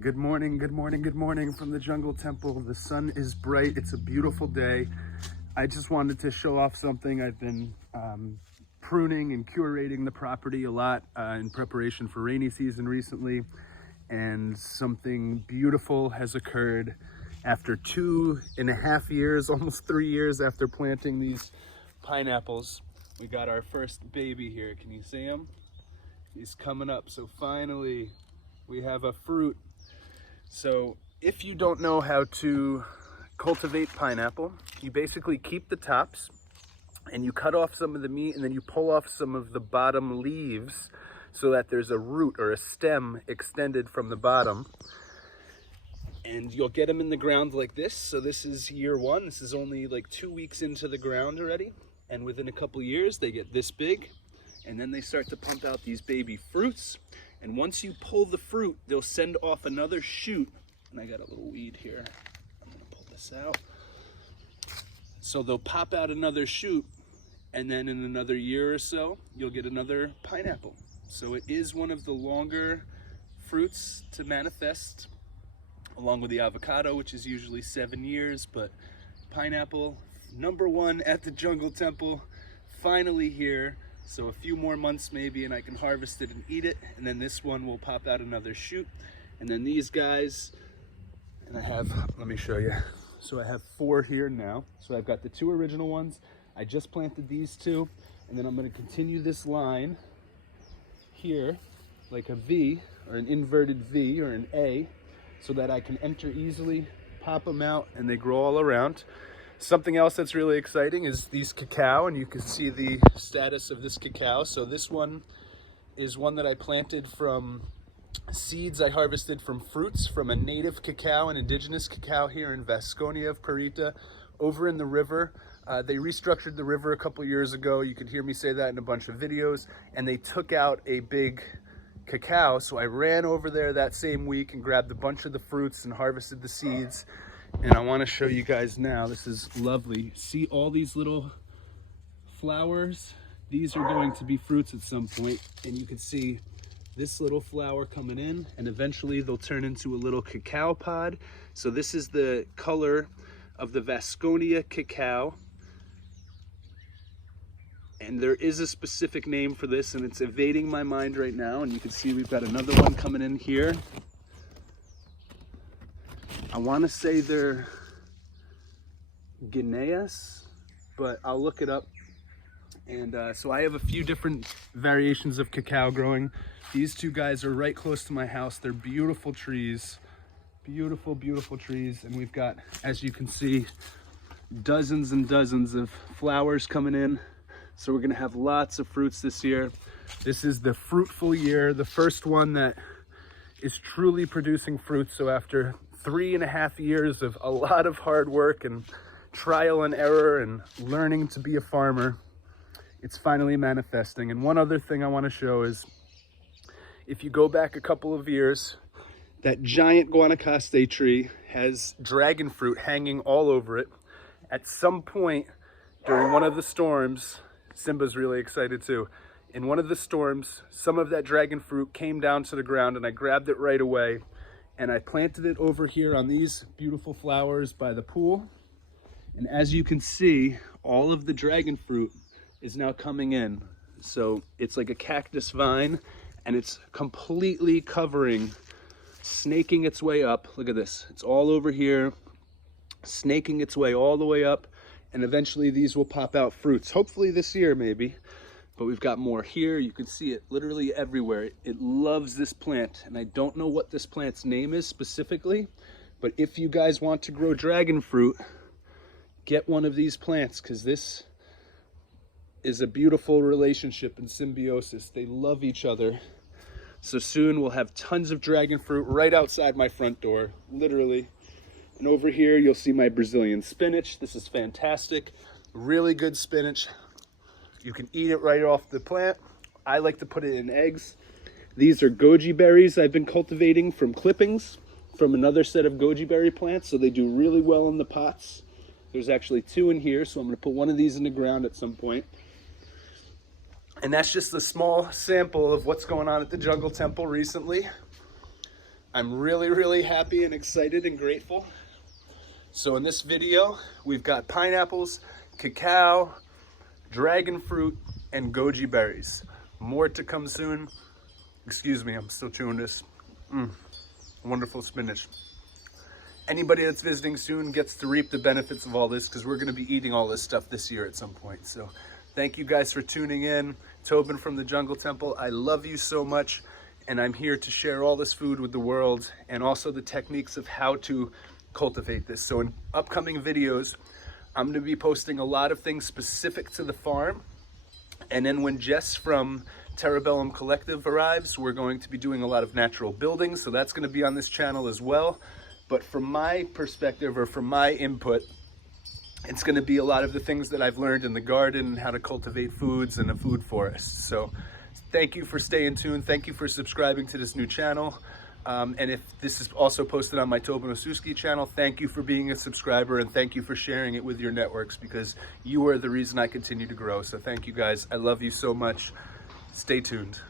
Good morning, good morning, good morning from the jungle temple. The sun is bright. It's a beautiful day. I just wanted to show off something. I've been pruning and curating the property a lot in preparation for rainy season recently. And something beautiful has occurred after 2.5 years, almost 3 years after planting these pineapples. We got our first baby here. Can you see him? He's coming up. So finally, we have a fruit. So if you don't know how to cultivate pineapple, you basically keep the tops and you cut off some of the meat and then you pull off some of the bottom leaves so that there's a root or a stem extended from the bottom. And you'll get them in the ground like this. So this is year one. This is only like 2 weeks into the ground already. And within a couple years, they get this big. And then they start to pump out these baby fruits. And once you pull the fruit, they'll send off another shoot. And I got a little weed here. I'm gonna pull this out. So they'll pop out another shoot, and then in another year or so, you'll get another pineapple. So it is one of the longer fruits to manifest, along with the avocado, which is usually 7 years. But pineapple, #1 at the Jungle Temple, finally here. So a few more months maybe and I can harvest it and eat it. And then this one will pop out another shoot. And then these guys, and I have, let me show you. So I have 4 here now. So I've got the 2 original ones. I just planted these 2. And then I'm gonna continue this line here, like a V or an inverted V or an A, so that I can enter easily, pop them out, and they grow all around. Something else that's really exciting is these cacao, and you can see the status of this cacao. So this one is one that I planted from seeds I harvested from fruits from a native cacao, an indigenous cacao here in Vasconia of Parita, over in the river. They restructured the river a couple years ago. You could hear me say that in a bunch of videos, and they took out a big cacao. So I ran over there that same week and grabbed a bunch of the fruits and harvested the seeds. And I want to show you guys now. This is lovely. See all these little flowers? These are going to be fruits at some point, and you can see this little flower coming in, and eventually they'll turn into a little cacao pod. So this is the color of the Vasconia cacao, and there is a specific name for this, and it's evading my mind right now. And you can see we've got another one coming in here. I want to say they're Guineas, but I'll look it up. And so I have a few different variations of cacao growing. These 2 guys are right close to my house. They're beautiful trees, beautiful, beautiful trees. And we've got, as you can see, dozens and dozens of flowers coming in. So we're gonna have lots of fruits this year. This is the fruitful year, the first one that is truly producing fruit. So after 3.5 years of a lot of hard work and trial and error and learning to be a farmer, it's finally manifesting. And one other thing I want to show is, if you go back a couple of years, that giant Guanacaste tree has dragon fruit hanging all over it. At some point during one of the storms, Simba's really excited too. In one of the storms, some of that dragon fruit came down to the ground, and I grabbed it right away. And I planted it over here on these beautiful flowers by the pool. And as you can see, all of the dragon fruit is now coming in. So it's like a cactus vine, and it's completely covering, snaking its way up. Look at this. It's all over here, snaking its way all the way up. And eventually these will pop out fruits. Hopefully this year maybe. But we've got more here. You can see it literally everywhere. It loves this plant. And I don't know what this plant's name is specifically, but if you guys want to grow dragon fruit, get one of these plants, because this is a beautiful relationship and symbiosis. They love each other. So soon we'll have tons of dragon fruit right outside my front door, literally. And over here, you'll see my Brazilian spinach. This is fantastic. Really good spinach. You can eat it right off the plant. I like to put it in eggs. These are goji berries I've been cultivating from clippings from another set of goji berry plants. So they do really well in the pots. There's actually 2 in here, so I'm gonna put one of these in the ground at some point. And that's just a small sample of what's going on at the Jungle Temple recently. I'm really, really happy and excited and grateful. So in this video, we've got pineapples, cacao, dragon fruit, and goji berries. More to come soon. Excuse me, I'm still chewing this. Wonderful spinach. Anybody that's visiting soon gets to reap the benefits of all this because we're going to be eating all this stuff this year at some point. So thank you guys for tuning in. Tobin from the Jungle Temple. I love you so much, and I'm here to share all this food with the world and also the techniques of how to cultivate this. So in upcoming videos, I'm going to be posting a lot of things specific to the farm. And then when Jess from Terebellum Collective arrives, we're going to be doing a lot of natural buildings. So that's going to be on this channel as well. But from my perspective, or from my input, it's going to be a lot of the things that I've learned in the garden and how to cultivate foods in a food forest. So thank you for staying tuned. Thank you for subscribing to this new channel. And if this is also posted on my Tobin Osuski channel, thank you for being a subscriber, and thank you for sharing it with your networks, because you are the reason I continue to grow. So thank you guys. I love you so much. Stay tuned.